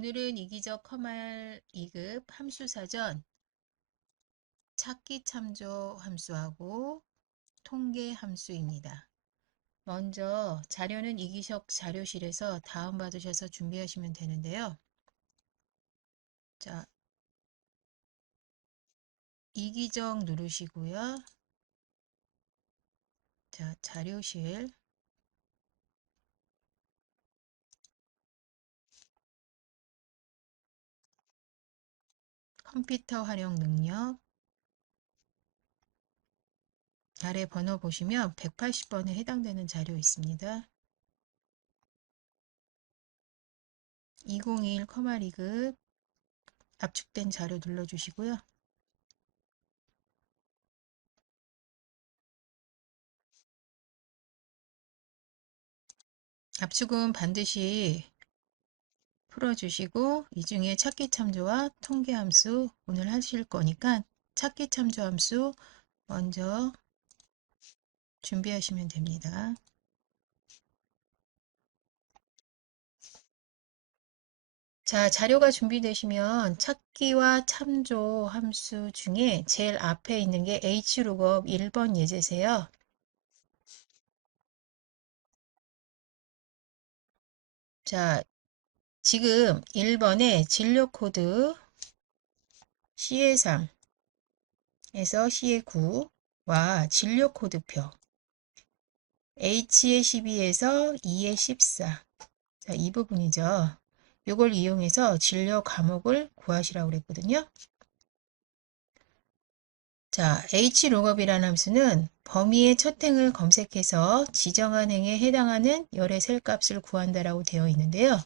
오늘은 이기적 커말 2급 함수사전 찾기 참조 함수하고 통계 함수입니다. 먼저 자료는 이기적 자료실에서 다운받으셔서 준비하시면 되는데요. 자, 이기적 누르시고요. 자, 자료실 컴퓨터 활용 능력 아래 번호 보시면 180번에 해당되는 자료 있습니다. 2021 커말 2급 압축된 자료 눌러주시고요. 압축은 반드시 풀어주시고 이 중에 찾기 참조와 통계 함수 오늘 하실 거니까 찾기 참조 함수 먼저 준비하시면 됩니다. 자, 자료가 준비되시면 찾기와 참조 함수 중에 제일 앞에 있는 게 Hlookup 1번 예제세요. 자, 지금 1번에 진료 코드 C의 3에서 C의 9와 진료 코드표 H의 12에서 E의 14. 자, 이 부분이죠. 이걸 이용해서 진료 과목을 구하시라고 그랬거든요. 자, Hlookup이라는 함수는 범위의 첫 행을 검색해서 지정한 행에 해당하는 열의 셀값을 구한다라고 되어 있는데요.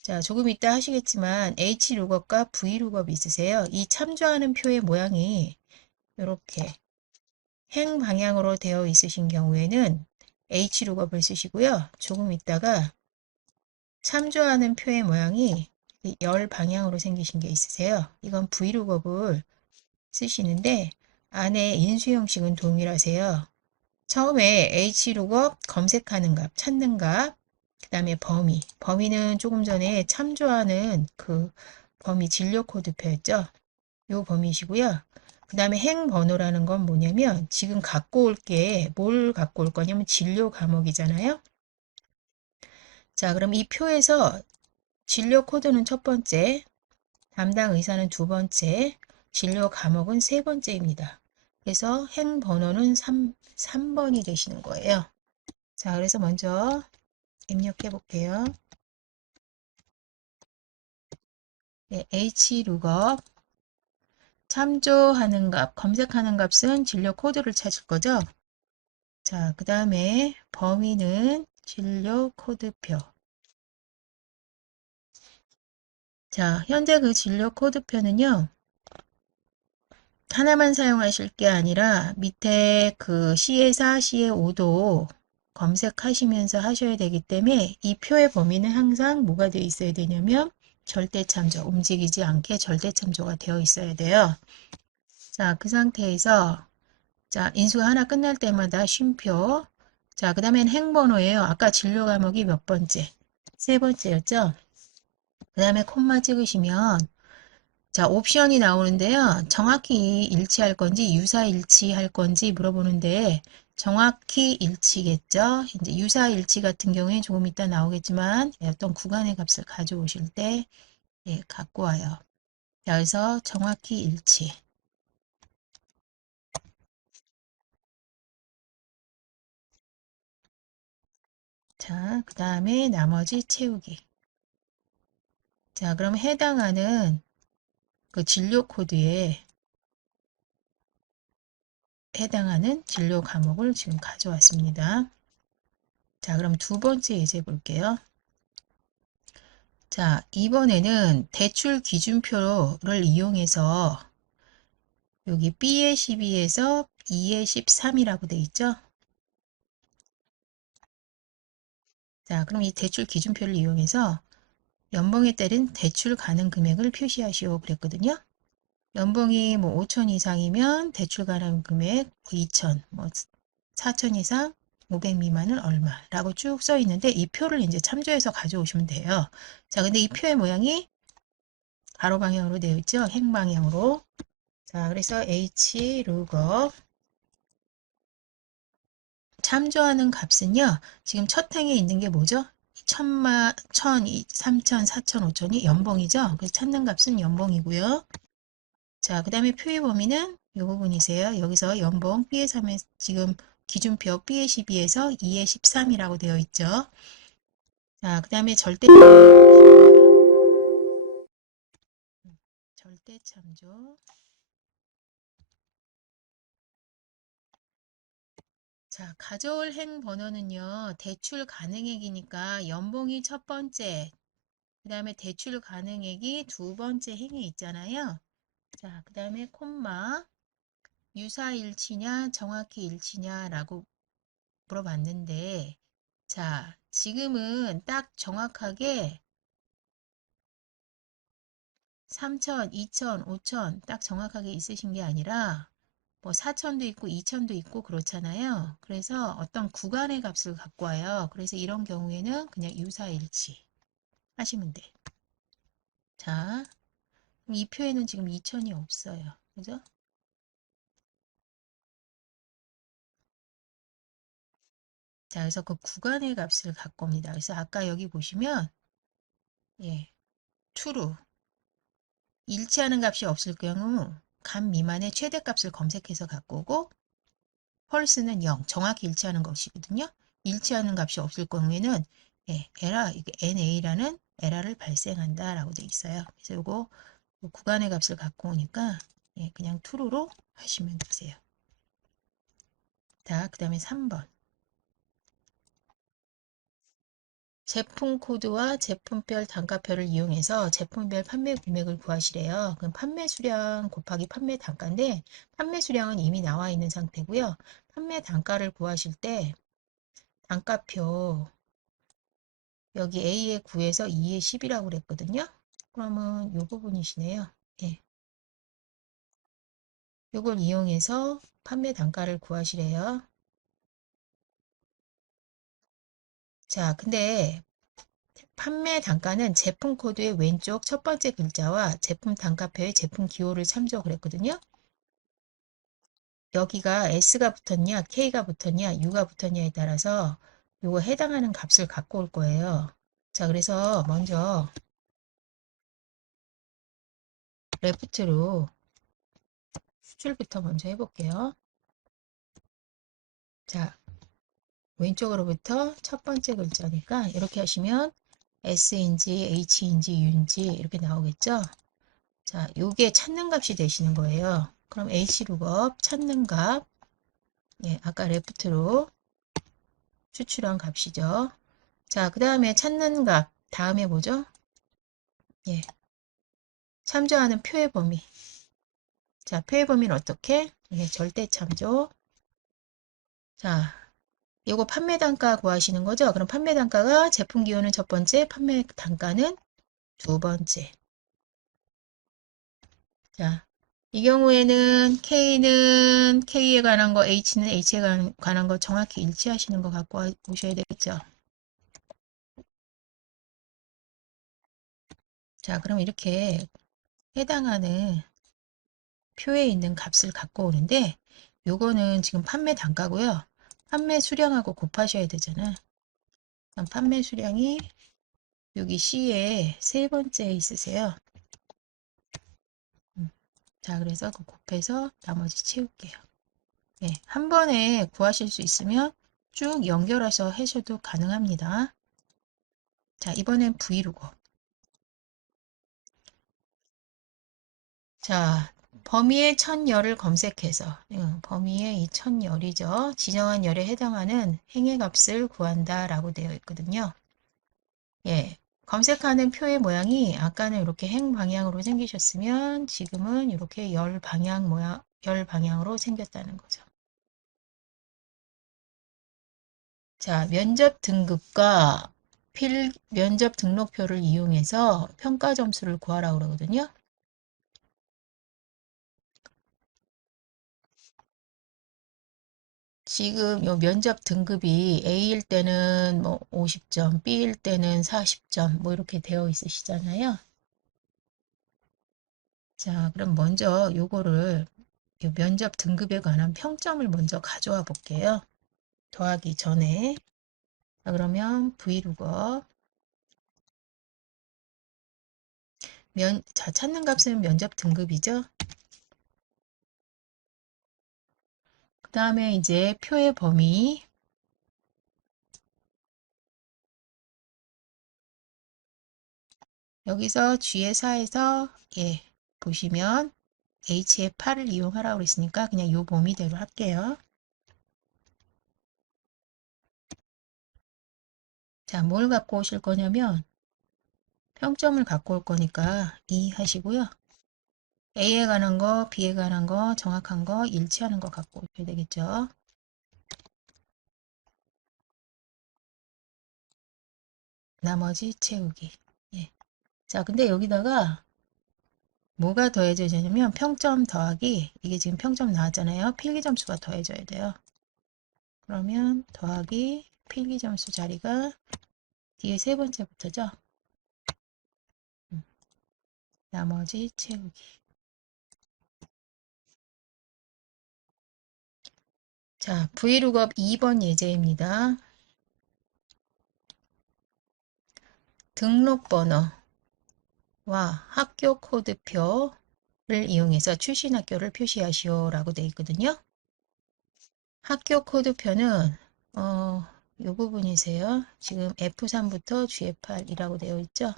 자, 조금 이따 하시겠지만 Hlookup과 Vlookup이 있으세요. 이 참조하는 표의 모양이 이렇게 행 방향으로 되어 있으신 경우에는 Hlookup을 쓰시고요. 조금 있다가 참조하는 표의 모양이 열 방향으로 생기신 게 있으세요. 이건 Vlookup을 쓰시는데 안에 인수 형식은 동일하세요. 처음에 Hlookup 검색하는 값, 찾는 값, 그 다음에 범위는 조금 전에 참조하는 그 범위 진료 코드표였죠. 요 범위시고요. 그 다음에 행 번호라는 건 뭐냐면 지금 갖고 올 게 뭘 갖고 올 거냐면 진료 과목이잖아요. 자, 그럼 이 표에서 진료 코드는 첫 번째, 담당 의사는 두 번째, 진료 과목은 세 번째입니다. 그래서 행 번호는 3번이 되시는 거예요. 자, 그래서 먼저 입력해 볼게요. 네, Hlookup업 참조하는 값, 검색하는 값은 진료 코드를 찾을 거죠. 자, 그 다음에 범위는 진료 코드표. 자, 현재 그 진료 코드표는요. 하나만 사용하실 게 아니라 밑에 그 C의 4, C의 5도 검색하시면서 하셔야 되기 때문에 이 표의 범위는 항상 뭐가 되어 있어야 되냐면 절대 참조, 움직이지 않게 절대 참조가 되어 있어야 돼요. 자, 그 상태에서 자, 인수가 하나 끝날 때마다 쉼표. 자, 그 다음엔 행번호예요. 아까 진료 과목이 몇 번째? 세 번째였죠? 그 다음에 콤마 찍으시면 자, 옵션이 나오는데요. 정확히 일치할 건지 유사일치할 건지 물어보는데 정확히 일치겠죠. 이제 유사일치 같은 경우에 조금 이따 나오겠지만 어떤 구간의 값을 가져오실 때 예, 갖고 와요. 자, 그래서 정확히 일치. 자, 그 다음에 나머지 채우기. 자, 그럼 해당하는 그 진료 코드에 해당하는 진료 과목을 지금 가져왔습니다. 자, 그럼 두 번째 예제 볼게요. 자, 이번에는 대출 기준표를 이용해서 여기 B의 12에서 E의 13이라고 돼 있죠? 자, 그럼 이 대출 기준표를 이용해서 연봉에 따른 대출 가능 금액을 표시하시오 그랬거든요. 연봉이 뭐 5천 이상이면 대출 가능 금액 2천, 뭐 4천 이상 500 미만은 얼마라고 쭉 써 있는데 이 표를 이제 참조해서 가져오시면 돼요. 자, 근데 이 표의 모양이 가로 방향으로 되어 있죠? 행 방향으로. 자, 그래서 H 룩업 참조하는 값은요. 지금 첫 행에 있는 게 뭐죠? 천만, 천, 삼천, 사천, 오천이 연봉이죠. 그래서 찾는 값은 연봉이고요. 자, 그 다음에 표의 범위는 이 부분이세요. 여기서 연봉 B의 3에 지금 기준표 B의 12에서 2의 13이라고 되어 있죠. 자, 그 다음에 절대 참조. 자, 가져올 행 번호는요. 대출 가능액이니까 연봉이 첫 번째, 그 다음에 대출 가능액이 두 번째 행에 있잖아요. 자, 그 다음에 콤마, 유사일치냐, 정확히 일치냐라고 물어봤는데, 자, 지금은 딱 정확하게 3천, 2천, 5천 딱 정확하게 있으신 게 아니라 뭐 4천도 있고 2천도 있고 그렇잖아요. 그래서 어떤 구간의 값을 갖고 와요. 그래서 이런 경우에는 그냥 유사일치 하시면 돼. 자, 그럼 이 표에는 지금 2천이 없어요. 그죠? 자, 그래서 그 구간의 값을 갖고 옵니다. 그래서 아까 여기 보시면 예, true 일치하는 값이 없을 경우 간 미만의 최대값을 검색해서 갖고 오고 false는 0, 정확히 일치하는 것이거든요. 일치하는 값이 없을 경우에는 예, 에러, 이게 NA라는 에러를 발생한다라고 되어 있어요. 그래서 요거 구간의 값을 갖고 오니까 예, 그냥 true로 하시면 되세요. 자, 그 다음에 3번. 제품 코드와 제품별 단가표를 이용해서 제품별 판매 금액을 구하시래요. 그럼 판매 수량 곱하기 판매 단가인데 판매 수량은 이미 나와 있는 상태고요. 판매 단가를 구하실 때 단가표 여기 A의 9에서 2의 10이라고 그랬거든요. 그러면 이 부분이시네요. 예. 이걸 이용해서 판매 단가를 구하시래요. 자, 근데 판매 단가는 제품 코드의 왼쪽 첫 번째 글자와 제품 단가표의 제품 기호를 참조 그랬거든요. 여기가 S가 붙었냐, K가 붙었냐, U가 붙었냐에 따라서 요거 해당하는 값을 갖고 올 거예요. 자, 그래서 먼저 레프트로 수출부터 먼저 해볼게요. 자, 왼쪽으로부터 첫 번째 글자니까 이렇게 하시면 S인지 H인지 U인지 이렇게 나오겠죠? 자, 요게 찾는 값이 되시는 거예요. 그럼 H룩업 찾는 값, 예, 아까 레프트로 추출한 값이죠. 자, 그 다음에 찾는 값, 다음에 뭐죠? 예, 참조하는 표의 범위. 자, 표의 범위는 어떻게? 예, 절대 참조. 자, 요거 판매 단가 구하시는 거죠? 그럼 판매 단가가 제품 기호는 첫 번째, 판매 단가는 두 번째. 자, 이 경우에는 K는 K에 관한 거, H는 H에 관한 거 정확히 일치하시는 거 갖고 오셔야 되겠죠? 자, 그럼 이렇게 해당하는 표에 있는 값을 갖고 오는데 요거는 지금 판매 단가고요. 판매 수량하고 곱하셔야 되잖아. 그럼 판매 수량이 여기 C에 세 번째에 있으세요. 자, 그래서 그 곱해서 나머지 채울게요. 네, 한 번에 구하실 수 있으면 쭉 연결해서 하셔도 가능합니다. 자, 이번엔 V루고. 자, 범위의 천열을 검색해서 범위의 이 천열이죠. 지정한 열에 해당하는 행의 값을 구한다라고 되어 있거든요. 예, 검색하는 표의 모양이 아까는 이렇게 행 방향으로 생기셨으면 지금은 이렇게 열 방향 모양, 열 방향으로 생겼다는 거죠. 자, 면접 등급과 면접 등록표를 이용해서 평가 점수를 구하라고 그러거든요. 지금 요 면접 등급이 A일 때는 뭐 50점, B일 때는 40점 뭐 이렇게 되어 있으시잖아요. 자, 그럼 먼저 요거를 요 면접 등급에 관한 평점을 먼저 가져와 볼게요. 더하기 전에. 자, 그러면 V루거 자, 찾는 값은 면접 등급이죠. 그 다음에 이제 표의 범위. 여기서 G의 4에서 예, 보시면 H의 8을 이용하라고 그랬으니까 그냥 요 범위대로 할게요. 자, 뭘 갖고 오실 거냐면 평점을 갖고 올 거니까 2 하시고요. A에 관한 거, B에 관한 거, 정확한 거, 일치하는 거 갖고 오셔야 되겠죠. 나머지 채우기. 예. 자, 근데 여기다가 뭐가 더해져야냐면 평점 더하기, 이게 지금 평점 나왔잖아요. 필기점수가 더해져야 돼요. 그러면 더하기 필기점수 자리가 뒤에 세 번째부터죠. 나머지 채우기. 자, V룩업 2번 예제입니다. 등록번호와 학교 코드표를 이용해서 출신 학교를 표시하시오라고 되어 있거든요. 학교 코드표는 이 부분이세요. 지금 F3부터 G8이라고 되어 있죠.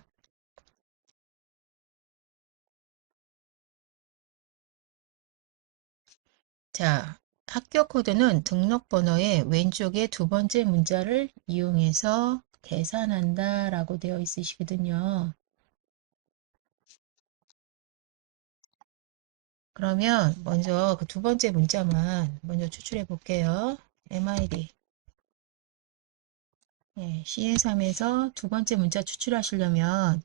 자, 학교 코드는 등록번호의 왼쪽에 두 번째 문자를 이용해서 계산한다 라고 되어 있으시거든요. 그러면 먼저 그 두 번째 문자만 먼저 추출해 볼게요. MID CS3에서 두 번째 문자 추출하시려면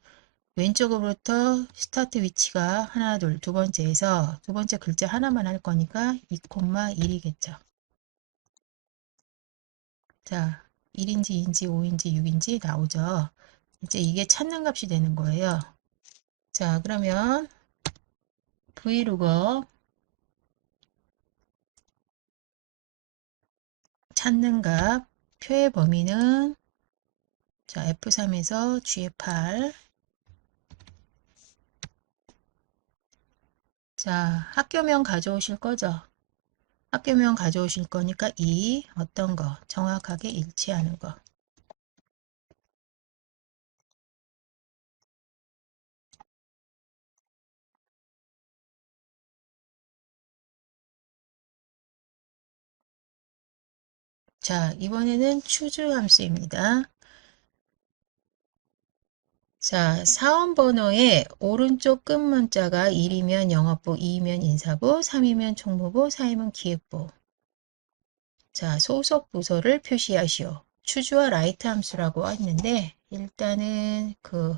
왼쪽으로부터 스타트 위치가 하나, 둘, 두 번째에서 두 번째 글자 하나만 할 거니까 2,1이겠죠. 자, 1인지, 2인지, 5인지, 6인지 나오죠. 이제 이게 찾는 값이 되는 거예요. 자, 그러면 V루거 찾는 값 표의 범위는 자, F3에서 G의8. 자, 학교명 가져오실 거죠? 학교명 가져오실 거니까 이 어떤 거 정확하게 일치하는 거. 자, 이번에는 추주 함수입니다. 자, 사원번호의 오른쪽 끝 문자가 1이면 영업부, 2이면 인사부, 3이면 총무부, 4이면 기획부. 자, 소속 부서를 표시하시오. 추주와 라이트 함수라고 했는데 일단은 그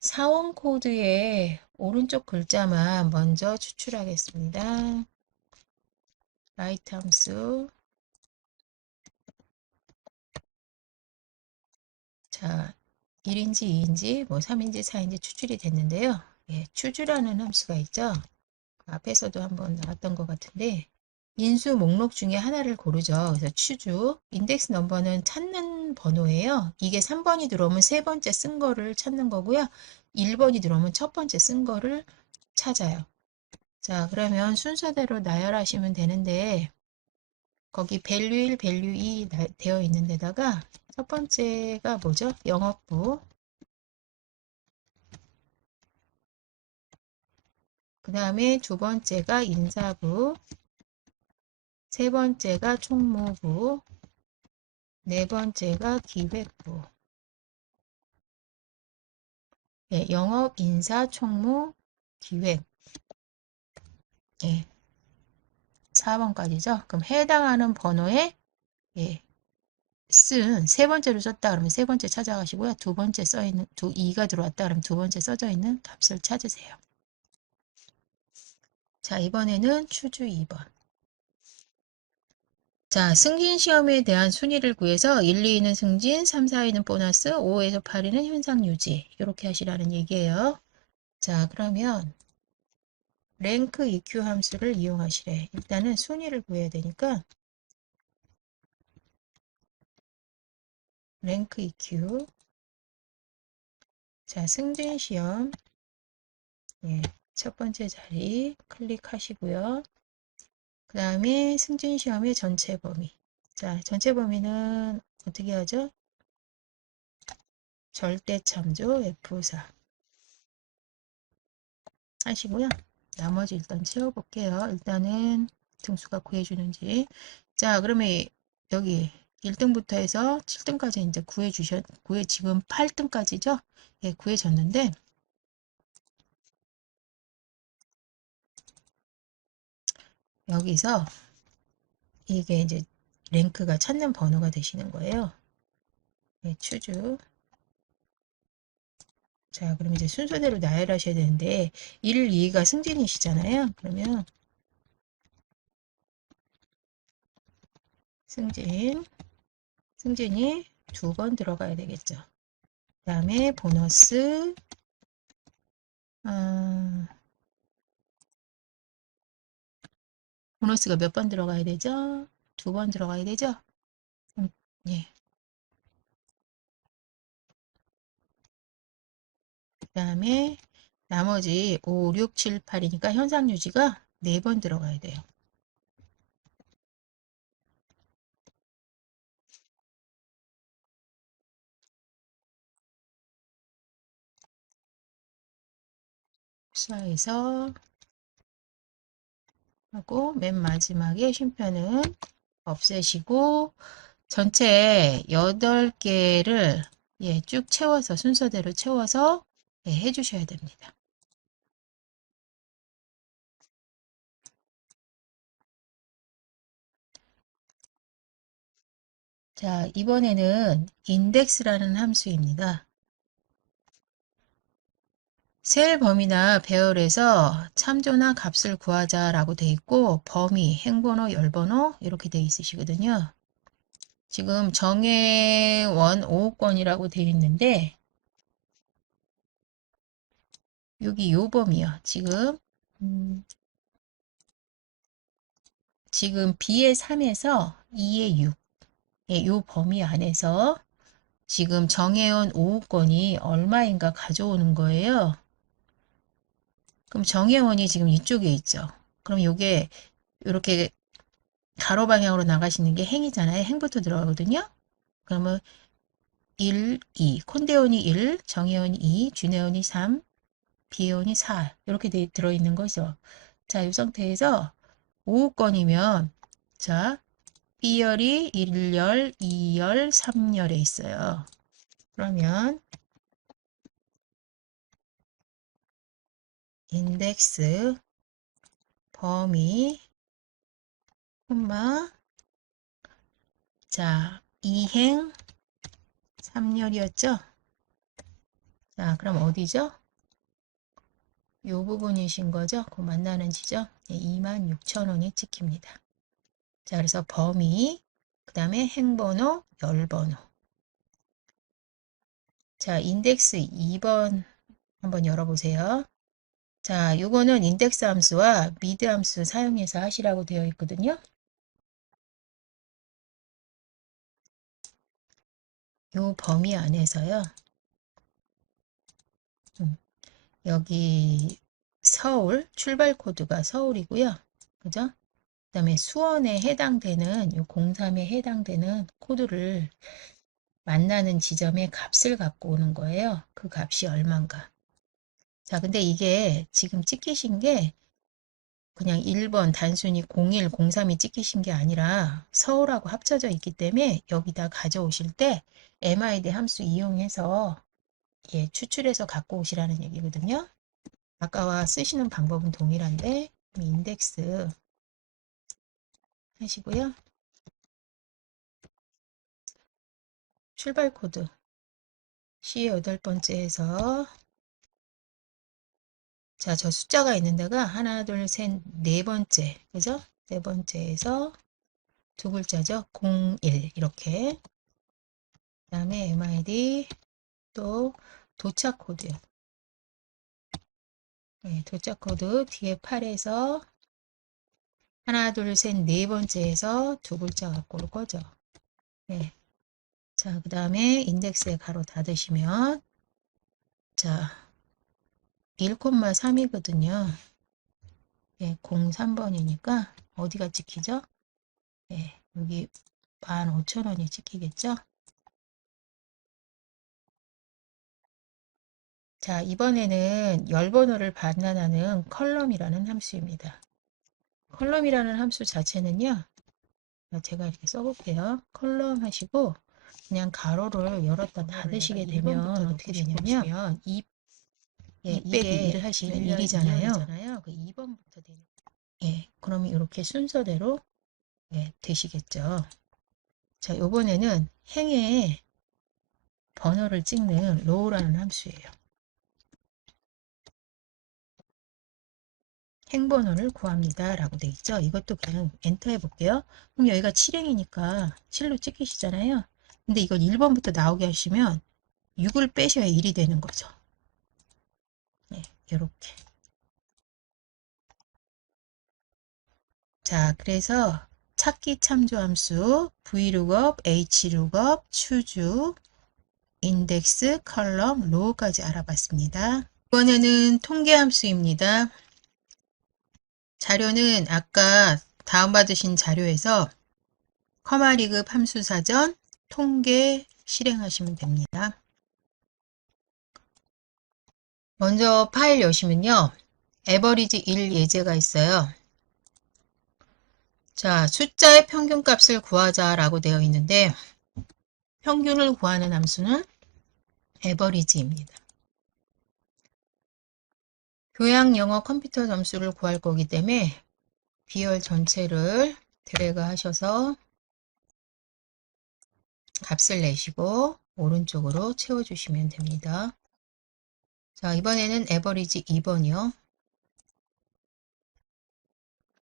사원 코드의 오른쪽 글자만 먼저 추출하겠습니다. 라이트 함수. 자, 1인지 2인지 뭐 3인지 4인지 추출이 됐는데요. 예, 추주라는 함수가 있죠. 앞에서도 한번 나왔던 것 같은데 인수 목록 중에 하나를 고르죠. 그래서 추주, 인덱스 넘버는 찾는 번호예요. 이게 3번이 들어오면 세 번째 쓴 거를 찾는 거고요. 1번이 들어오면 첫 번째 쓴 거를 찾아요. 자, 그러면 순서대로 나열하시면 되는데 거기 밸류 1, 밸류 2 되어 있는 데다가 첫 번째가 뭐죠? 영업부. 그 다음에 두 번째가 인사부. 세 번째가 총무부. 네 번째가 기획부. 네, 영업, 인사, 총무, 기획. 예, 4번까지죠. 그럼 해당하는 번호에 예, 쓴 세 번째로 썼다 그러면 세 번째 찾아가시고요. 두 번째 써 있는 2가 들어왔다 그러면 두 번째 써져 있는 값을 찾으세요. 자, 이번에는 추주 2번. 자, 승진 시험에 대한 순위를 구해서 1, 2위는 승진, 3, 4위는 보너스, 5에서 8위는 현상 유지. 이렇게 하시라는 얘기예요. 자, 그러면 랭크 EQ 함수를 이용하시래. 일단은 순위를 구해야 되니까 랭크 EQ. 자, 승진 시험. 예, 첫 번째 자리 클릭하시고요. 그 다음에 승진 시험의 전체 범위. 자, 전체 범위는 어떻게 하죠? 절대 참조 F4 하시고요. 나머지 일단 채워볼게요. 일단은 등수가 구해주는지. 자, 그러면 여기 1등부터 해서 7등까지 이제 지금 8등까지죠? 예, 구해졌는데, 여기서 이게 이제 랭크가 찾는 번호가 되시는 거예요. 예, 추주. 자, 그럼 이제 순서대로 나열하셔야 되는데, 1, 2가 승진이시잖아요. 그러면 승진이 2번 들어가야 되겠죠. 그 다음에 보너스, 보너스가 몇 번 들어가야 되죠? 2번 들어가야 되죠? 예. 그 다음에 나머지 5, 6, 7, 8이니까 현상 유지가 4번 들어가야 돼요. 수화해서 하고 맨 마지막에 쉼표는 없애시고 전체 8개를 예, 쭉 채워서 순서대로 채워서 예, 해주셔야 됩니다. 자, 이번에는 인덱스라는 함수입니다. 셀 범위나 배열에서 참조나 값을 구하자라고 돼 있고 범위, 행번호, 열번호 이렇게 돼 있으시거든요. 지금 정혜원 5호권이라고 되어 있는데 여기 요 범위요. 지금 B의 3에서 2의 6, 예, 요 범위 안에서 지금 정혜원 5호권이 얼마인가 가져오는 거예요. 그럼 정혜원이 지금 이쪽에 있죠. 그럼 요게 이렇게 가로 방향으로 나가시는 게 행이잖아요. 행부터 들어가거든요. 그러면 1, 2, 콘대원이 1, 정혜원이 2, 준혜원이 3, 비혜원이 4 이렇게 들어있는 거죠. 자, 이 상태에서 5호권이면 자, B열이 1열, 2열, 3열에 있어요. 그러면 인덱스 범위 콤마 자, 2행 3열이었죠? 자, 그럼 어디죠? 요 부분이신 거죠? 그 만나는 지점 26,000원이 찍힙니다. 자, 그래서 범위, 그 다음에 행번호, 열번호. 자, 인덱스 2번 한번 열어보세요. 자, 요거는 인덱스 함수와 미드 함수 사용해서 하시라고 되어 있거든요. 요 범위 안에서요. 여기 서울, 출발 코드가 서울이고요. 그죠? 그 다음에 수원에 해당되는, 요 03에 해당되는 코드를 만나는 지점의 값을 갖고 오는 거예요. 그 값이 얼만가. 자, 근데 이게 지금 찍히신 게 그냥 1번 단순히 01, 03이 찍히신 게 아니라 서울하고 합쳐져 있기 때문에 여기다 가져오실 때 MID 함수 이용해서 예, 추출해서 갖고 오시라는 얘기거든요. 아까와 쓰시는 방법은 동일한데 인덱스 하시고요. 출발 코드 C 8번째에서 자, 저 숫자가 있는 데가 하나, 둘, 셋, 네 번째. 그죠? 네 번째에서 두 글자죠. 01 이렇게. 그 다음에 MID 또 도착 코드요. 네, 도착 코드 뒤에 8에서 하나, 둘, 셋, 네 번째에서 두 글자 갖고 올 거죠. 네. 자, 그 다음에 인덱스에 가로 닫으시면 자, 1,3이거든요. 예, 03번이니까 어디가 찍히죠? 예, 여기 15,000원이 찍히겠죠? 자, 이번에는 열 번호를 반환하는 컬럼이라는 함수입니다. 컬럼이라는 함수 자체는요. 제가 이렇게 써볼게요. 컬럼 하시고 그냥 가로를 열었다 닫으시게 되면 어떻게 되냐면 예, 2 빼기 1을 하시면 1이잖아요. 그 2번부터 되는 예, 그러면 이렇게 순서대로 예, 되시겠죠. 자, 요번에는 행에 번호를 찍는 row라는 함수예요. 행번호를 구합니다 라고 되어 있죠. 이것도 그냥 엔터 해볼게요. 그럼 여기가 7행이니까 7로 찍히시잖아요. 근데 이걸 1번부터 나오게 하시면 6을 빼셔야 1이 되는 거죠. 네, 이렇게. 자, 그래서 찾기 참조함수 VLOOKUP, HLOOKUP, choose, 인덱스, 컬럼, 로우까지 알아봤습니다. 이번에는 통계함수입니다. 자료는 아까 다운받으신 자료에서 커마리급 함수사전 통계 실행하시면 됩니다. 먼저 파일 여시면요. 에버리지 1 예제가 있어요. 자, 숫자의 평균값을 구하자라고 되어 있는데 평균을 구하는 함수는 에버리지입니다. 교양 영어 컴퓨터 점수를 구할 거기 때문에 비열 전체를 드래그 하셔서 값을 내시고 오른쪽으로 채워주시면 됩니다. 자, 이번에는 에버리지 2번이요.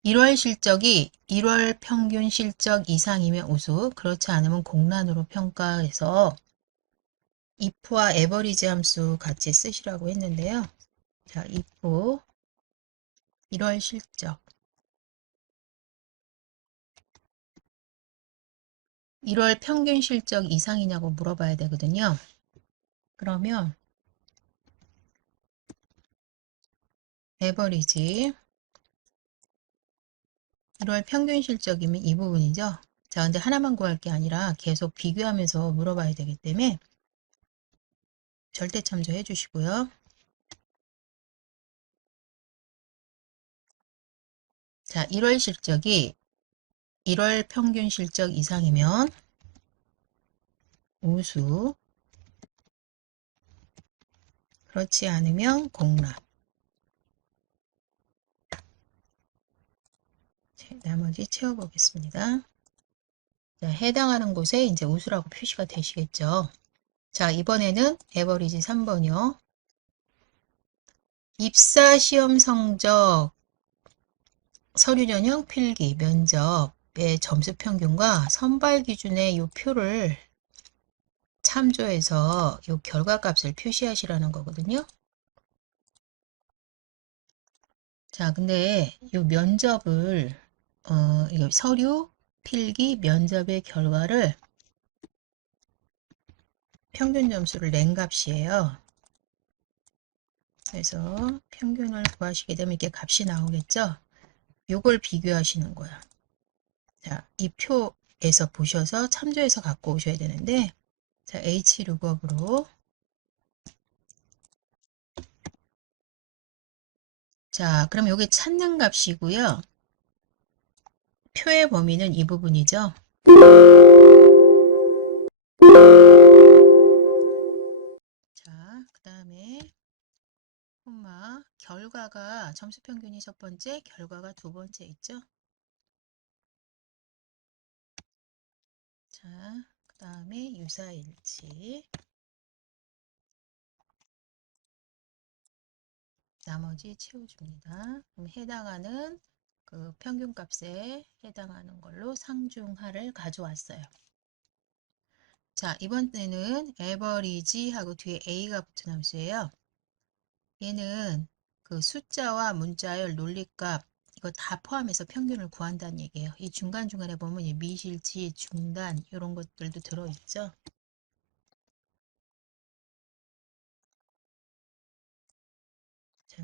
1월 실적이 1월 평균 실적 이상이면 우수, 그렇지 않으면 공란으로 평가해서 if와 에버리지 함수 같이 쓰시라고 했는데요. 자, if 1월 실적 1월 평균 실적 이상이냐고 물어봐야 되거든요. 그러면 에버리지 1월 평균 실적이면 이 부분이죠. 자, 근데 하나만 구할 게 아니라 계속 비교하면서 물어봐야 되기 때문에 절대 참조해 주시고요. 자, 1월 실적이 1월 평균 실적 이상이면 우수, 그렇지 않으면 공란. 나머지 채워보겠습니다. 자, 해당하는 곳에 이제 우수라고 표시가 되시겠죠. 자, 이번에는 에버리지 3번이요. 입사 시험 성적, 서류 전형 필기, 면접의 점수 평균과 선발 기준의 이 표를 참조해서 이 결과값을 표시하시라는 거거든요. 자, 근데 이 면접을 이거 서류, 필기, 면접의 결과를 평균 점수를 낸 값이에요. 그래서 평균을 구하시게 되면 이렇게 값이 나오겠죠. 요걸 비교하시는 거야. 자, 이 표에서 보셔서 참조해서 갖고 오셔야 되는데, 자, HLOOKUP으로 자, 그럼 여기 찾는 값이고요. 표의 범위는 이 부분이죠. 자, 그 다음에 콤마 결과가 점수 평균이 첫 번째, 결과가 두 번째 있죠. 자, 그 다음에 유사일치, 나머지 채워줍니다. 그럼 해당하는 그 평균값에 해당하는 걸로 상중하를 가져왔어요. 자, 이번에는 average 하고 뒤에 a가 붙은 함수예요. 얘는 그 숫자와 문자열, 논리값 이거 다 포함해서 평균을 구한다는 얘기예요. 이 중간중간에 보면 이 미실지, 중단 이런 것들도 들어있죠. 자,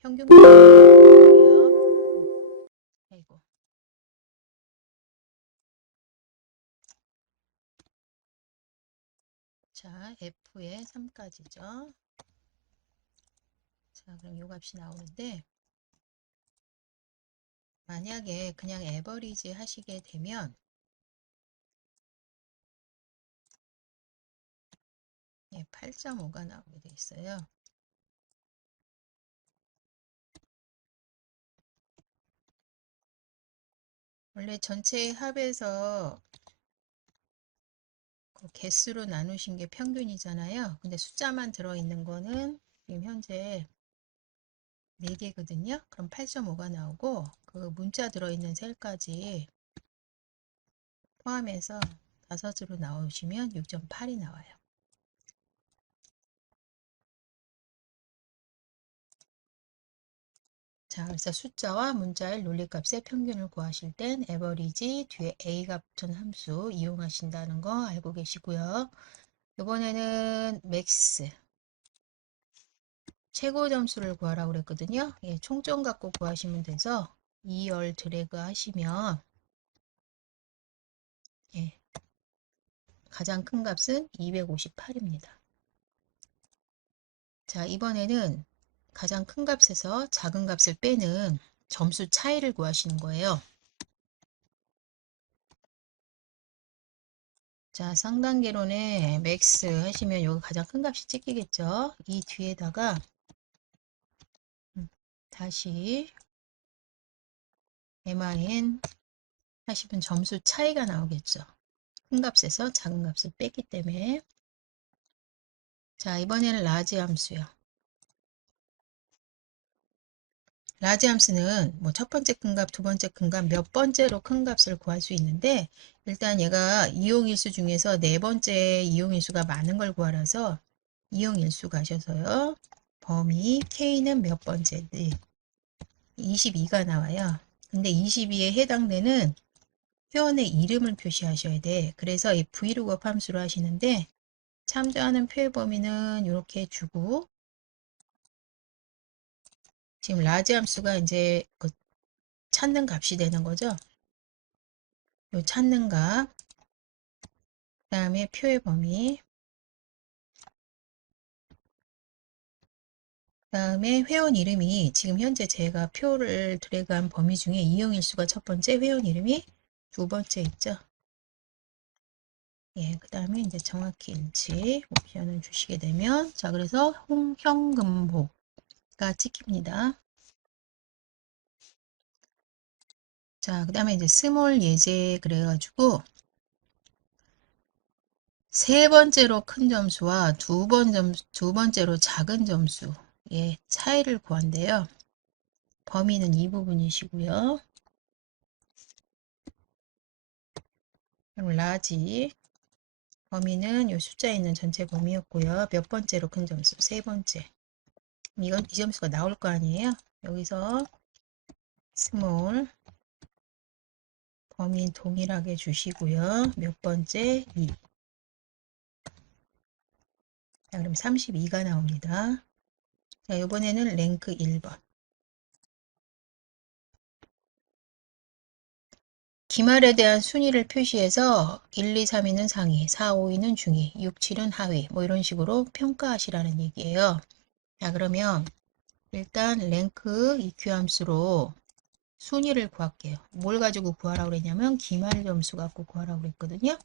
평균 볼게요. 아이고. 자, f의 3까지죠. 자, 그럼 요 값이 나오는데 만약에 그냥 에버리지 하시게 되면 예, 8.5가 나오게 돼 있어요. 원래 전체 합에서 그 개수로 나누신 게 평균이잖아요. 근데 숫자만 들어있는 거는 지금 현재 4개거든요. 그럼 8.5가 나오고 그 문자 들어있는 셀까지 포함해서 5으로 나오시면 6.8이 나와요. 자, 그래서 숫자와 문자의 논리값의 평균을 구하실 땐 average 뒤에 a가 붙은 함수 이용하신다는 거 알고 계시고요. 이번에는 max 최고 점수를 구하라고 그랬거든요. 예, 총점 갖고 구하시면 돼서 2열 드래그 하시면 예, 가장 큰 값은 258입니다. 자, 이번에는 가장 큰 값에서 작은 값을 빼는 점수 차이를 구하시는 거예요. 자, 상단계론에 맥스 하시면 여기 가장 큰 값이 찍히겠죠. 이 뒤에다가 다시 min 하시면 점수 차이가 나오겠죠. 큰 값에서 작은 값을 뺐기 때문에. 자, 이번에는 라지 함수요. 라지 함수는 뭐 첫 번째 큰 값, 두 번째 큰 값, 몇 번째로 큰 값을 구할 수 있는데 일단 얘가 이용일수 중에서 네 번째 이용일수가 많은 걸 구하라서 이용일수 가셔서요. 범위 K는 몇 번째? 네. 22가 나와요. 근데 22에 해당되는 회원의 이름을 표시하셔야 돼. 그래서 이 브이로그 함수로 하시는데 참조하는 표의 범위는 이렇게 주고 지금 라지 함수가 이제 그 찾는 값이 되는 거죠. 요 찾는 값, 그 다음에 표의 범위, 그 다음에 회원 이름이 지금 현재 제가 표를 드래그한 범위 중에 이용일수가 첫 번째, 회원 이름이 두 번째 있죠. 예, 그 다음에 이제 정확히 일치 옵션을 주시게 되면 자, 그래서 현금보가 찍힙니다. 자, 그 다음에 이제 스몰 예제 그래가지고 세 번째로 큰 점수와 두 번째로 작은 점수의 차이를 구한대요. 범위는 이 부분이시고요. 그럼 라지 범위는 이 숫자에 있는 전체 범위였고요. 몇 번째로 큰 점수? 세 번째. 이건 이 점수가 나올 거 아니에요. 여기서 스몰 범위 동일하게 주시고요. 몇 번째? 2. 자, 그럼 32가 나옵니다. 자, 이번에는 랭크 1번. 기말에 대한 순위를 표시해서 1, 2, 3위는 상위, 4, 5위는 중위, 6, 7은 하위 뭐 이런 식으로 평가하시라는 얘기예요. 자, 그러면 일단 랭크 EQ 함수로 순위를 구할게요. 뭘 가지고 구하라고 그랬냐면 기말 점수 갖고 구하라고 그랬거든요.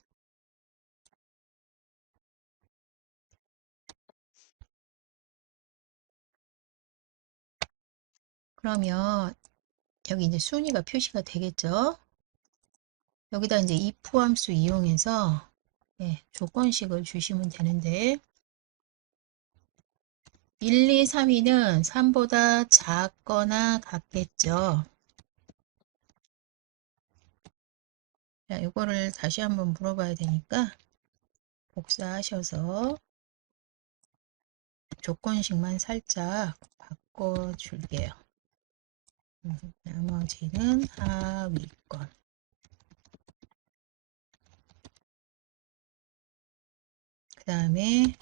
그러면 여기 이제 순위가 표시가 되겠죠. 여기다 이제 if 함수 이용해서 예, 조건식을 주시면 되는데 1, 2, 3위는 3보다 작거나 같겠죠. 자, 이거를 다시 한번 물어봐야 되니까 복사하셔서 조건식만 살짝 바꿔줄게요. 나머지는 하위권. 그 다음에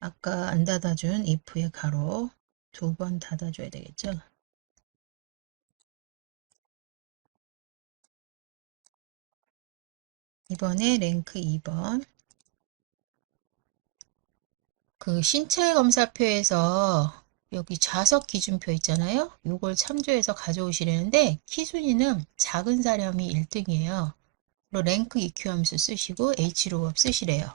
아까 안 닫아준 if의 가로 2번 닫아줘야 되겠죠. 이번에 랭크 2번. 그 신체 검사표에서 여기 좌석 기준표 있잖아요. 이걸 참조해서 가져오시려는데 키순위는 작은 사람이 1등이에요. 그리고 랭크 EQ 함수 쓰시고 H로업 쓰시래요.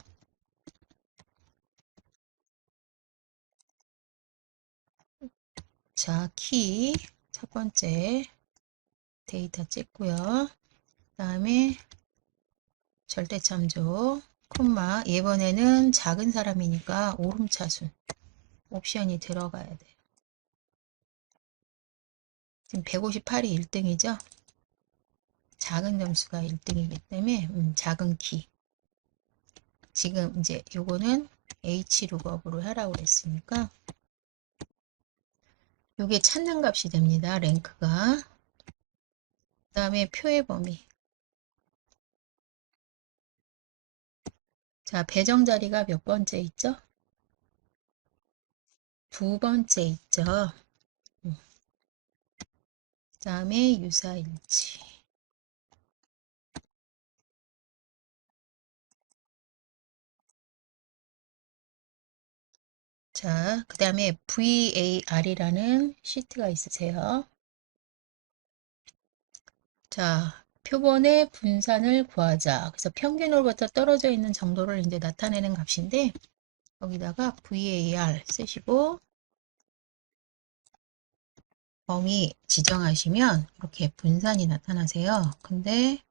자, 키 첫 번째 데이터 찍고요. 그 다음에 절대참조 콤마 이번에는 작은 사람이니까 오름차순 옵션이 들어가야 돼요. 지금 158이 1등이죠. 작은 점수가 1등이기 때문에 작은 키. 지금 이제 요거는 H룩업으로 하라고 그랬으니까 요게 찾는 값이 됩니다. 랭크가. 그 다음에 표의 범위. 자, 배정 자리가 몇 번째 있죠? 2번째 있죠. 그 다음에 유사일치. 자, 그 다음에 VAR이라는 시트가 있으세요. 자, 표본의 분산을 구하자. 그래서 평균으로부터 떨어져 있는 정도를 이제 나타내는 값인데 거기다가 VAR 쓰시고 범위 지정하시면 이렇게 분산이 나타나세요. 근데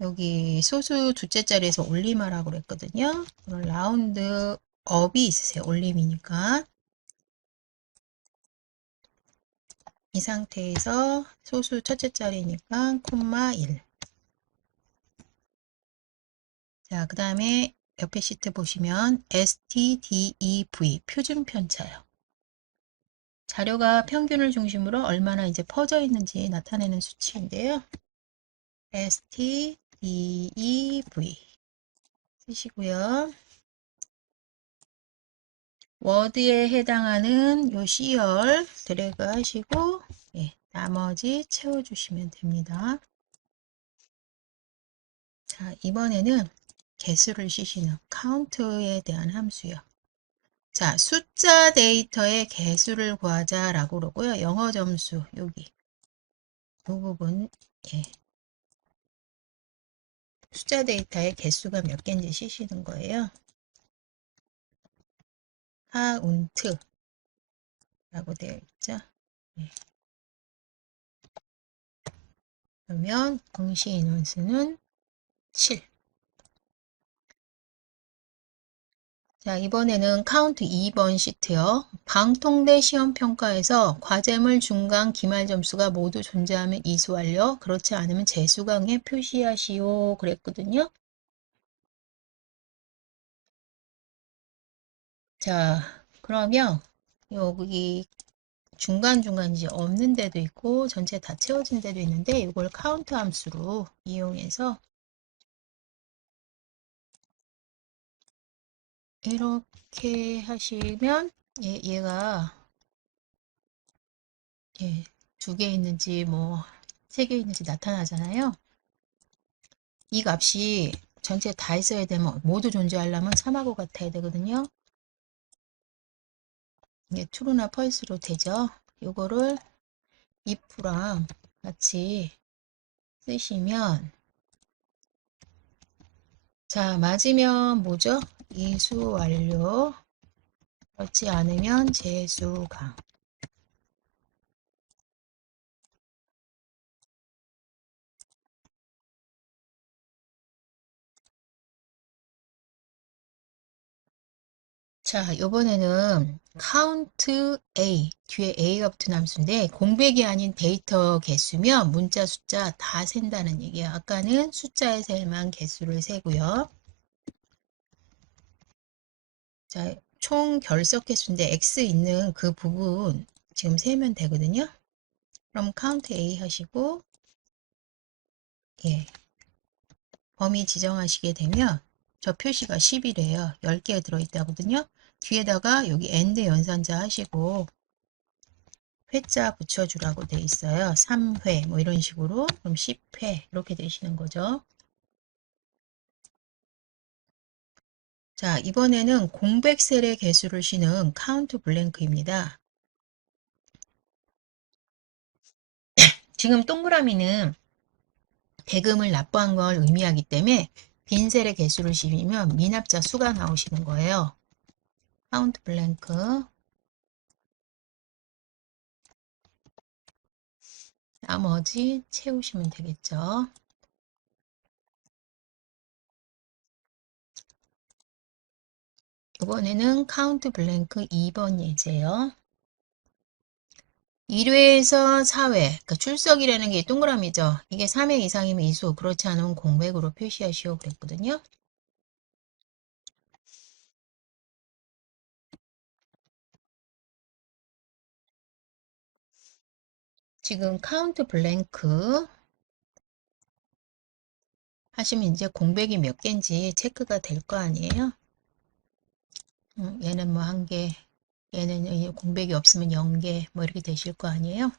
여기 소수 둘째 자리에서 올림하라고 그랬거든요. 그럼 라운드 업이 있으세요. 올림이니까. 이 상태에서 소수 첫째 자리니까 콤마 1. 자, 그 다음에 옆에 시트 보시면 STDEV 표준 편차요. 자료가 평균을 중심으로 얼마나 이제 퍼져 있는지 나타내는 수치인데요. STDEV 쓰시고요. 워드에 해당하는 요 C열 드래그 하시고 예, 나머지 채워주시면 됩니다. 자, 이번에는 개수를 쉬시는 카운트에 대한 함수요. 자, 숫자 데이터의 개수를 구하자라고 그러고요. 영어 점수 여기 이 부분 예. 숫자 데이터의 개수가 몇 개인지 쉬시는 거예요. 카운트라고 되어 있죠. 예. 그러면 응시 인원수는 7. 자, 이번에는 카운트 2번 시트요. 방통대 시험평가에서 과제물 중간 기말 점수가 모두 존재하면 이수 완료, 그렇지 않으면 재수강에 표시하시오 그랬거든요. 자, 그러면 여기 중간중간 이제 없는 데도 있고 전체 다 채워진 데도 있는데 이걸 카운트 함수로 이용해서 이렇게 하시면 얘가 예, 2개 있는지 뭐 3개 있는지 나타나잖아요. 이 값이 전체 다 있어야 되면 모두 존재하려면 3하고 같아야 되거든요. 이게 true나 false로 되죠. 요거를 if랑 같이 쓰시면 자, 맞으면 뭐죠? 이수 완료. 그렇지 않으면 재수강. 자, 요번에는 count A 뒤에 A가 붙은 함수인데 공백이 아닌 데이터 개수면 문자 숫자 다 센다는 얘기예요. 아까는 숫자의 셀만 개수를 세고요. 자, 총 결석 개수인데 X 있는 그 부분 지금 세면 되거든요. 그럼 count A 하시고 예, 범위 지정하시게 되면 저 표시가 10이래요. 10개 들어있다거든요. 뒤에다가 여기 AND 연산자 하시고 회자 붙여주라고 돼 있어요. 3회 뭐 이런 식으로 그럼 10회 이렇게 되시는 거죠. 자, 이번에는 공백 셀의 개수를 쉬는 카운트 블랭크입니다. 지금 동그라미는 대금을 납부한 걸 의미하기 때문에 빈 셀의 개수를 씌우면 미납자 수가 나오시는 거예요. 카운트 블랭크 나머지 채우시면 되겠죠. 이번에는 카운트 블랭크 2번 예제요. 1회에서 4회, 그러니까 출석이라는 게 동그라미죠. 이게 3회 이상이면 이수, 그렇지 않으면 공백으로 표시하시오 그랬거든요. 지금 카운트 블랭크 하시면 이제 공백이 몇 개인지 체크가 될 거 아니에요. 얘는 뭐 1개, 얘는 공백이 없으면 0개, 뭐 이렇게 되실 거 아니에요.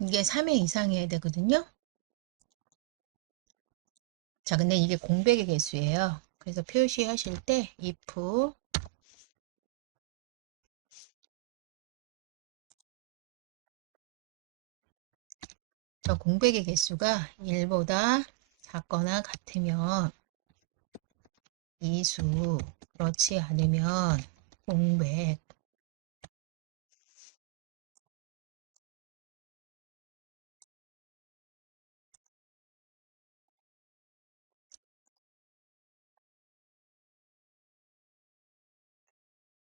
이게 3회 이상이어야 되거든요. 자, 근데 이게 공백의 개수예요. 그래서 표시하실 때 if 저 공백의 개수가 1보다 작거나 같으면 이수, 그렇지 않으면 공백.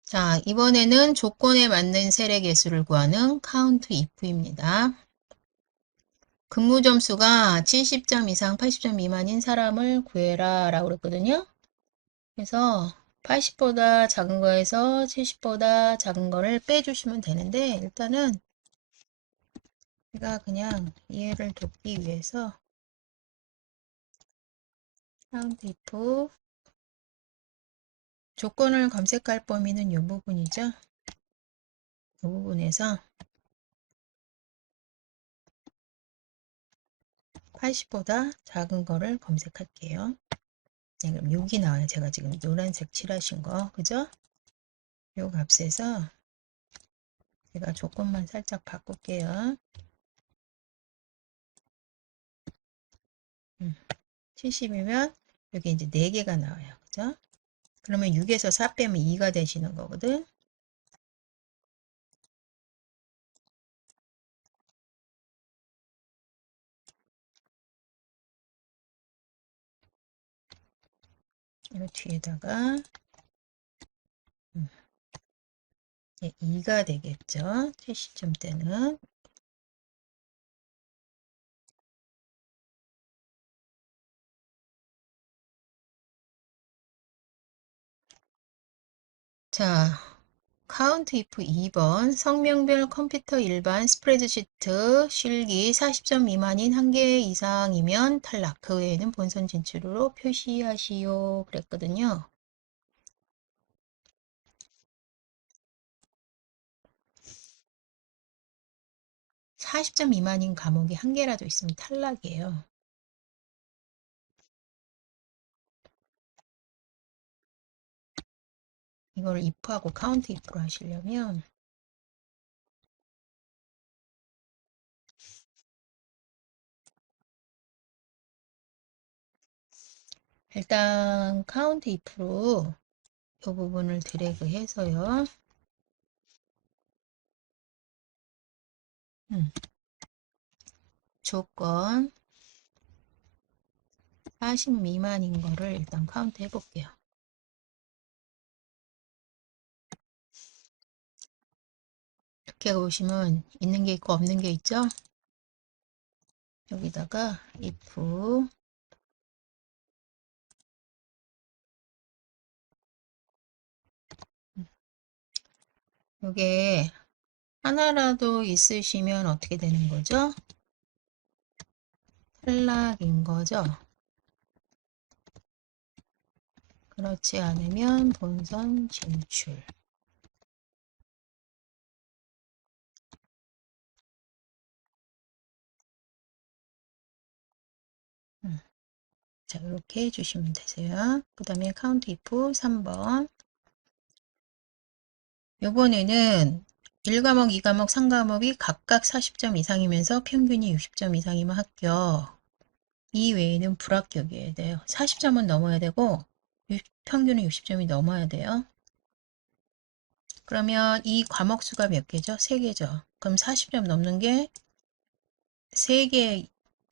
자, 이번에는 조건에 맞는 세례 개수를 구하는 count if입니다. 근무 점수가 70점 이상 80점 미만인 사람을 구해라 라고 그랬거든요. 그래서 80보다 작은 거에서 70보다 작은 거를 빼주시면 되는데 일단은 제가 그냥 이해를 돕기 위해서 count if 조건을 검색할 범위는 이 부분이죠. 이 부분에서 80보다 작은 거를 검색할게요. 네, 그럼 6이 나와요. 제가 지금 노란색 칠하신 거. 그죠? 요 값에서 제가 조건만 살짝 바꿀게요. 70이면 여기 이제 4개가 나와요. 그죠? 그러면 6에서 4 빼면 2가 되시는 거거든. 이 뒤에다가 2가 되겠죠. 70점 때는. 자, 카운트 if 2번 성명별 컴퓨터 일반 스프레드시트 실기 40점 미만인 1개 이상이면 탈락. 그 외에는 본선 진출으로 표시하시오 그랬거든요. (40점) 미만인 과목이 1개라도 있으면 탈락이에요. 이걸 if하고 카운트 if로 하시려면 일단 카운트 if로 이 부분을 드래그 해서요. 조건 40 미만인 거를 일단 카운트 해볼게요. 이렇게 보시면 있는 게 있고 없는 게 있죠? 여기다가 if 이게 하나라도 있으시면 어떻게 되는 거죠? 탈락인 거죠. 그렇지 않으면 본선 진출. 자, 이렇게 해주시면 되세요. 그 다음에 카운트 if 3번. 요번에는 1과목, 2과목, 3과목이 각각 40점 이상이면서 평균이 60점 이상이면 합격. 이 외에는 불합격이어야 돼요. 40점은 넘어야 되고 평균은 60점이 넘어야 돼요. 그러면 이 과목 수가 몇 개죠? 3개죠. 그럼 40점 넘는 게 3개,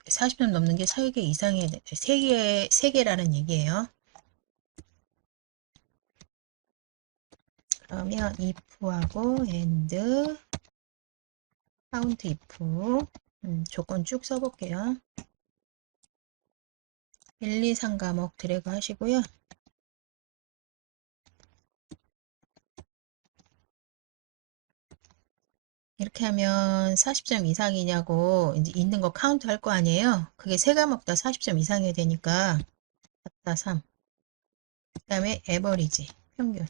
40점 넘는 게 3개 이상의 3개라는 얘기예요. 그러면 if하고 and count if 조건 쭉 써볼게요. 1, 2, 3 과목 드래그 하시고요. 이렇게 하면 40점 이상이냐고 이제 있는 거 카운트 할 거 아니에요. 그게 3과목 다 40점 이상이어야 되니까 4, 3. 그 다음에 에버리지 평균.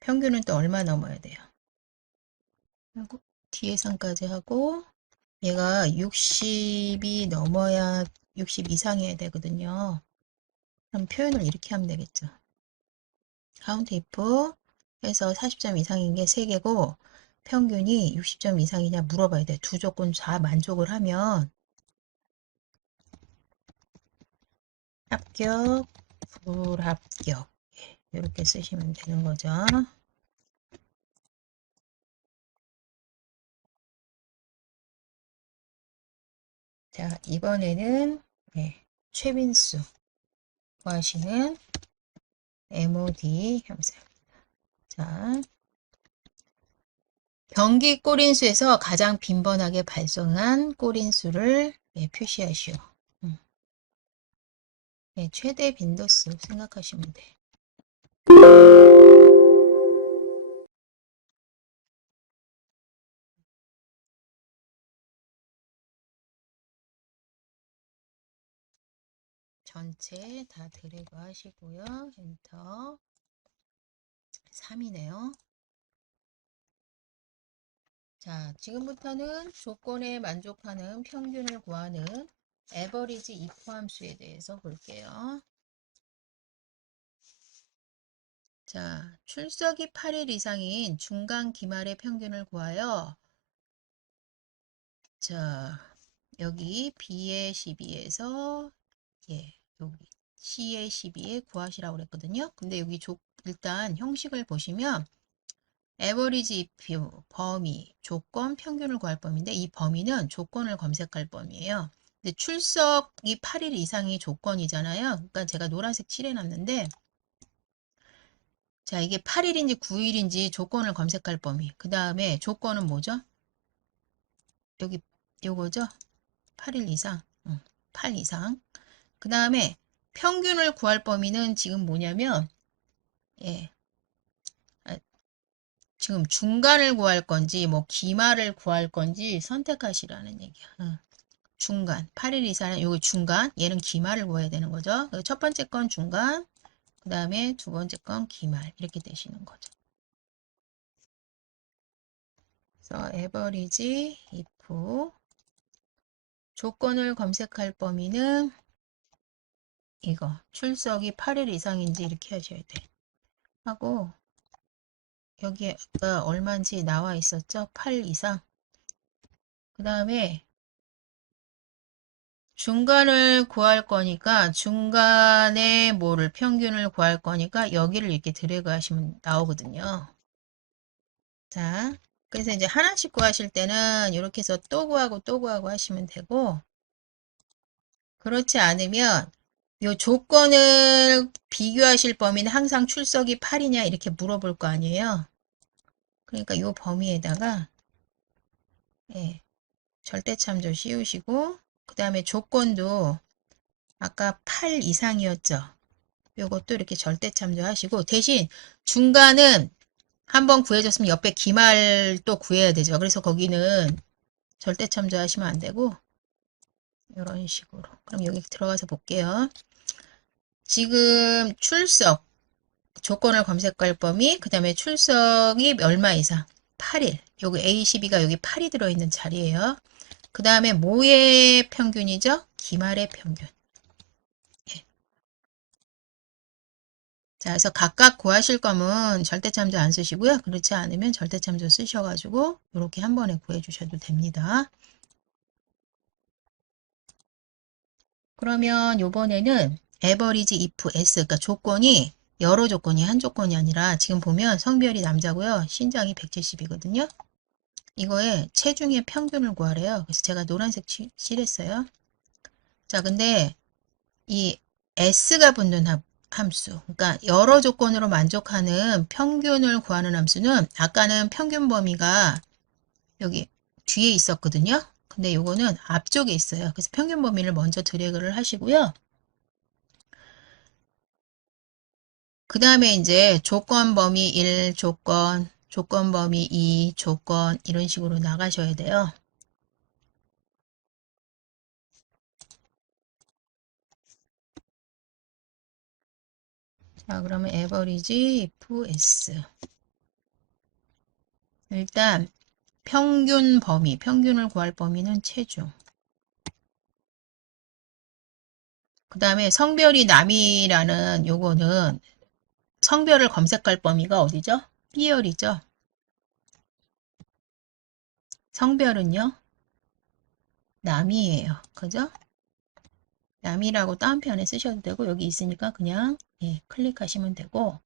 평균은 또 얼마 넘어야 돼요. 하고 뒤에 상까지 하고 얘가 60이 넘어야 60 이상이어야 되거든요. 그럼 표현을 이렇게 하면 되겠죠. 카운트 if 해서 40점 이상인 게 3개고 평균이 60점 이상이냐 물어봐야 돼. 두 조건 다 만족을 하면 합격, 불합격 이렇게 쓰시면 되는 거죠. 자, 이번에는 최빈수 구하시는 MOD 함수. 자, 경기 골인수에서 가장 빈번하게 발생한 골인수를 표시하시오. 최대 빈도수 생각하시면 돼. 전체 다 드래그 하시고요. 엔터. 3이네요. 자, 지금부터는 조건에 만족하는 평균을 구하는 에버리지 if 함수에 대해서 볼게요. 자, 출석이 8일 이상인 중간 기말의 평균을 구하여 자, 여기 B의 12에서 여기 C의 12에 구하시라고 그랬거든요. 근데 여기 일단 형식을 보시면 에버리지 if 범위, 조건, 평균을 구할 범위인데 이 범위는 조건을 검색할 범위예요. 근데 출석이 8일 이상이 조건이잖아요. 그러니까 제가 노란색 칠해놨는데 자, 이게 8일인지 9일인지 조건을 검색할 범위. 그 다음에 조건은 뭐죠? 여기 요거죠? 8일 이상. 8 이상. 그 다음에 평균을 구할 범위는 지금 뭐냐면 아, 지금 중간을 구할 건지 뭐 기말을 구할 건지 선택하시라는 얘기야. 중간. 8일 이상은 요거 중간. 얘는 기말을 구해야 되는 거죠. 첫 번째 건 중간. 그 다음에 두 번째 건 기말. 이렇게 되시는 거죠. 그래서 average if 조건을 검색할 범위는 이거 출석이 8일 이상인지 이렇게 하셔야 돼. 하고 여기가 얼마인지 나와 있었죠? 8 이상. 그 다음에 중간을 구할 거니까 중간에 뭐를 평균을 구할 거니까 여기를 이렇게 드래그 하시면 나오거든요. 자, 그래서 이제 하나씩 구하실 때는 이렇게 해서 또 구하고 또 구하고 하시면 되고 그렇지 않으면 요 조건을 비교하실 범위는 항상 출석이 8이냐 이렇게 물어볼 거 아니에요. 그러니까 요 범위에다가 예, 절대참조 씌우시고 그 다음에 조건도 아까 8 이상이었죠. 요것도 이렇게 절대참조 하시고 대신 중간은 한번 구해줬으면 옆에 기말 또 구해야 되죠. 그래서 거기는 절대참조 하시면 안 되고 이런 식으로. 그럼 여기 들어가서 볼게요. 지금 출석 조건을 검색할 범위 그 다음에 출석이 얼마 이상 8일 여기 A12가 여기 8이 들어있는 자리예요. 그 다음에 뭐의 평균이죠? 기말의 평균. 예. 자, 그래서 각각 구하실 거면 절대참조 안 쓰시고요. 그렇지 않으면 절대참조 쓰셔가지고 이렇게 한 번에 구해 주셔도 됩니다. 그러면 요번에는 average if s 그러니까 조건이 여러 조건이 한 조건이 아니라 지금 보면 성별이 남자고요. 신장이 170이거든요. 이거에 체중의 평균을 구하래요. 그래서 제가 노란색 칠했어요. 자, 근데 이 S가 붙는 함수, 그러니까 여러 조건으로 만족하는 평균을 구하는 함수는 아까는 평균 범위가 여기 뒤에 있었거든요. 근데 요거는 앞쪽에 있어요. 그래서 평균 범위를 먼저 드래그를 하시고요. 그 다음에 이제 조건 범위 1 조건, 조건 범위 2 조건 이런 식으로 나가셔야 돼요. 자, 그러면 average if s. 일단 평균 범위, 평균을 구할 범위는 체중. 그 다음에 성별이 남이라는 요거는 성별을 검색할 범위가 어디죠? B열이죠. 성별은요? 남이에요. 그죠? 남이라고 다운편에 쓰셔도 되고 여기 있으니까 그냥 예, 클릭하시면 되고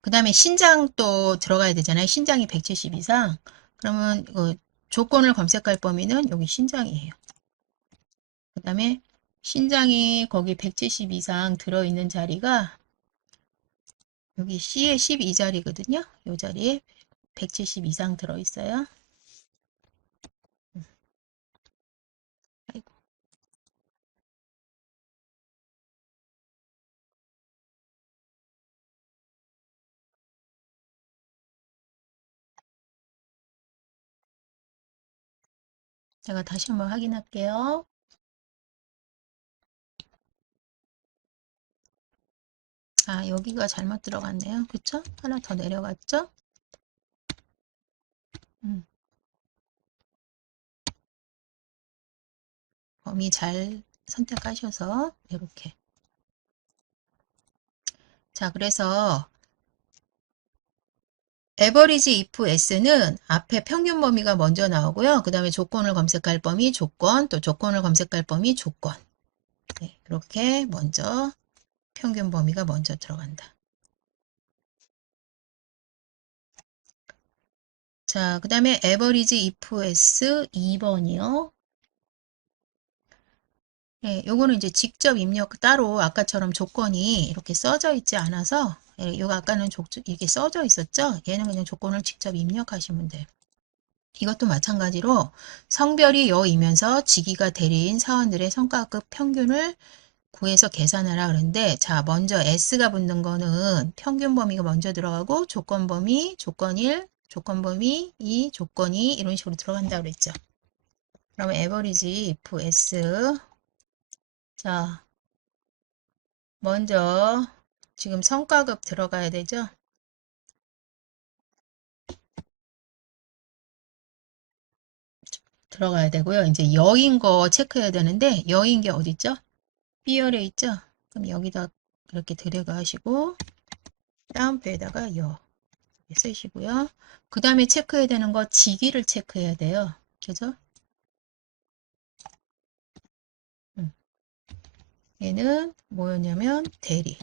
그 다음에 신장 또 들어가야 되잖아요. 신장이 170 이상. 그러면 조건을 검색할 범위는 여기 신장이에요. 그 다음에 신장이 거기 170 이상 들어있는 자리가 여기 C의 12자리거든요. 이 자리에 170 이상 들어있어요. 아이고. 제가 다시 한번 확인할게요. 아, 여기가 잘못 들어갔네요. 그쵸? 하나 더 내려갔죠? 범위 잘 선택하셔서 이렇게. 자, 그래서 average if s는 앞에 평균 범위가 먼저 나오고요. 그 다음에 조건을 검색할 범위 조건, 또 조건을 검색할 범위 조건. 네, 이렇게 먼저 평균 범위가 먼저 들어간다. 자, 그 다음에 average if s 2번이요. 네, 요거는 이제 직접 입력 따로 아까처럼 조건이 이렇게 써져 있지 않아서 예, 요거 아까는 이게 써져 있었죠? 얘는 그냥 조건을 직접 입력하시면 돼요. 이것도 마찬가지로 성별이 여이면서 직위가 대리인 사원들의 성과급 평균을 구해서 계산하라 그러는데 자 먼저 S가 붙는 거는 평균 범위가 먼저 들어가고 조건 범위, 조건 1, 조건 범위 2, 조건 2 이런 식으로 들어간다 그랬죠. 그러면 average if S 자 먼저 지금 성과급 들어가야 되죠. 들어가야 되고요. 이제 여인 거 체크해야 되는데 여인 게 어디 있죠? B열에 있죠? 그럼 여기다 이렇게 드래그 하시고 다운표에다가 여 쓰시고요. 그 다음에 체크해야 되는 거 직위를 체크해야 돼요. 그죠? 얘는 뭐였냐면 대리.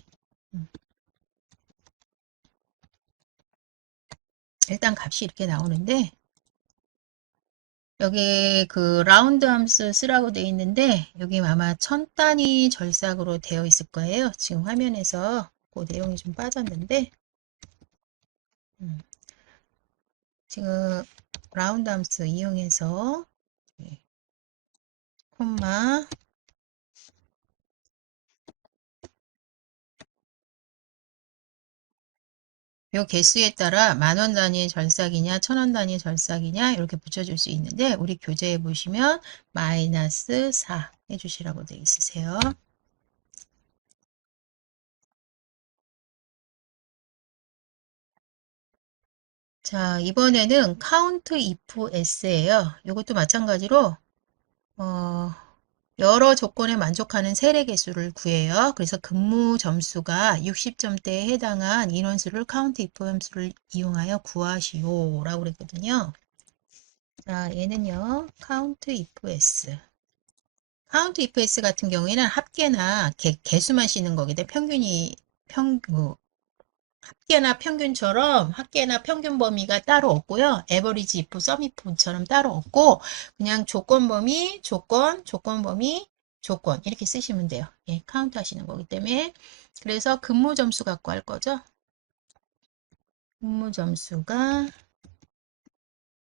일단 값이 이렇게 나오는데 여기 그 라운드 함수 쓰라고 되어 있는데 여기 아마 천 단위 절삭으로 되어 있을 거예요. 지금 화면에서 그 내용이 좀 빠졌는데 음, 지금 라운드 함수 이용해서 예, 콤마 요 개수에 따라 만원 단위의 절삭이냐 천원 단위의 절삭이냐 이렇게 붙여줄 수 있는데 우리 교재에 보시면 마이너스 4 해주시라고 되어 있으세요. 자, 이번에는 count if s예요. 이것도 마찬가지로 여러 조건에 만족하는 세례 개수를 구해요. 그래서 근무 점수가 60점대에 해당한 인원수를 count if 함수를 이용하여 구하시오 라고 그랬거든요. 자, 얘는요. count if s. count if s 같은 경우에는 합계나 개수만 씌는 거기 때문에 합계나 평균처럼 합계나 평균 범위가 따로 없고요. 에버리지 if, 썸 if처럼 따로 없고 그냥 조건 범위, 조건 범위, 조건 이렇게 쓰시면 돼요. 예, 카운트 하시는 거기 때문에 그래서 근무 점수 갖고 할 거죠. 근무 점수가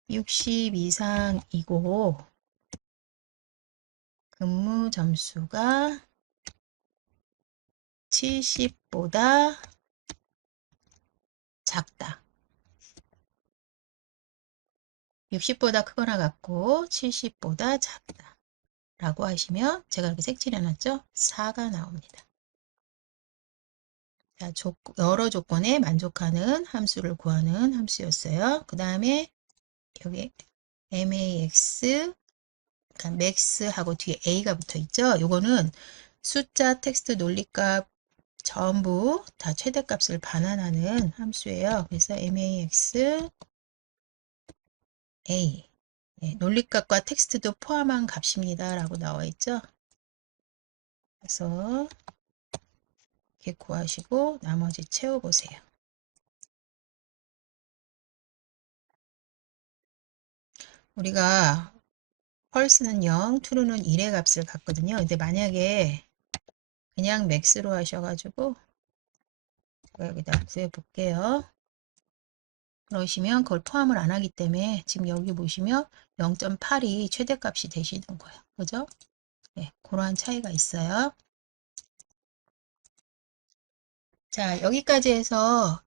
60 이상이고 근무 점수가 70보다 작다. 60보다 크거나 같고 70보다 작다. 라고 하시면 제가 이렇게 색칠해 놨죠? 4가 나옵니다. 자, 여러 조건에 만족하는 함수를 구하는 함수였어요. 그 다음에 여기 max, 그러니까 max하고 뒤에 a가 붙어 있죠? 요거는 숫자, 텍스트, 논리값 전부 다 최대값을 반환하는 함수예요. 그래서 max a 네, 논리값과 텍스트도 포함한 값입니다. 라고 나와 있죠. 그래서 이렇게 구하시고 나머지 채워보세요. 우리가 펄스는 0, true는 1의 값을 갖거든요. 근데 만약에 그냥 max로 하셔가지고 제가 여기다 구해볼게요. 그러시면 그걸 포함을 안 하기 때문에 지금 여기 보시면 0.8이 최대값이 되시는 거예요. 그죠? 네, 그러한 차이가 있어요. 자, 여기까지 해서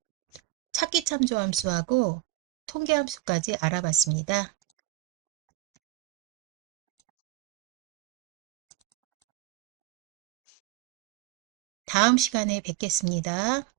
찾기 참조 함수하고 통계 함수까지 알아봤습니다. 다음 시간에 뵙겠습니다.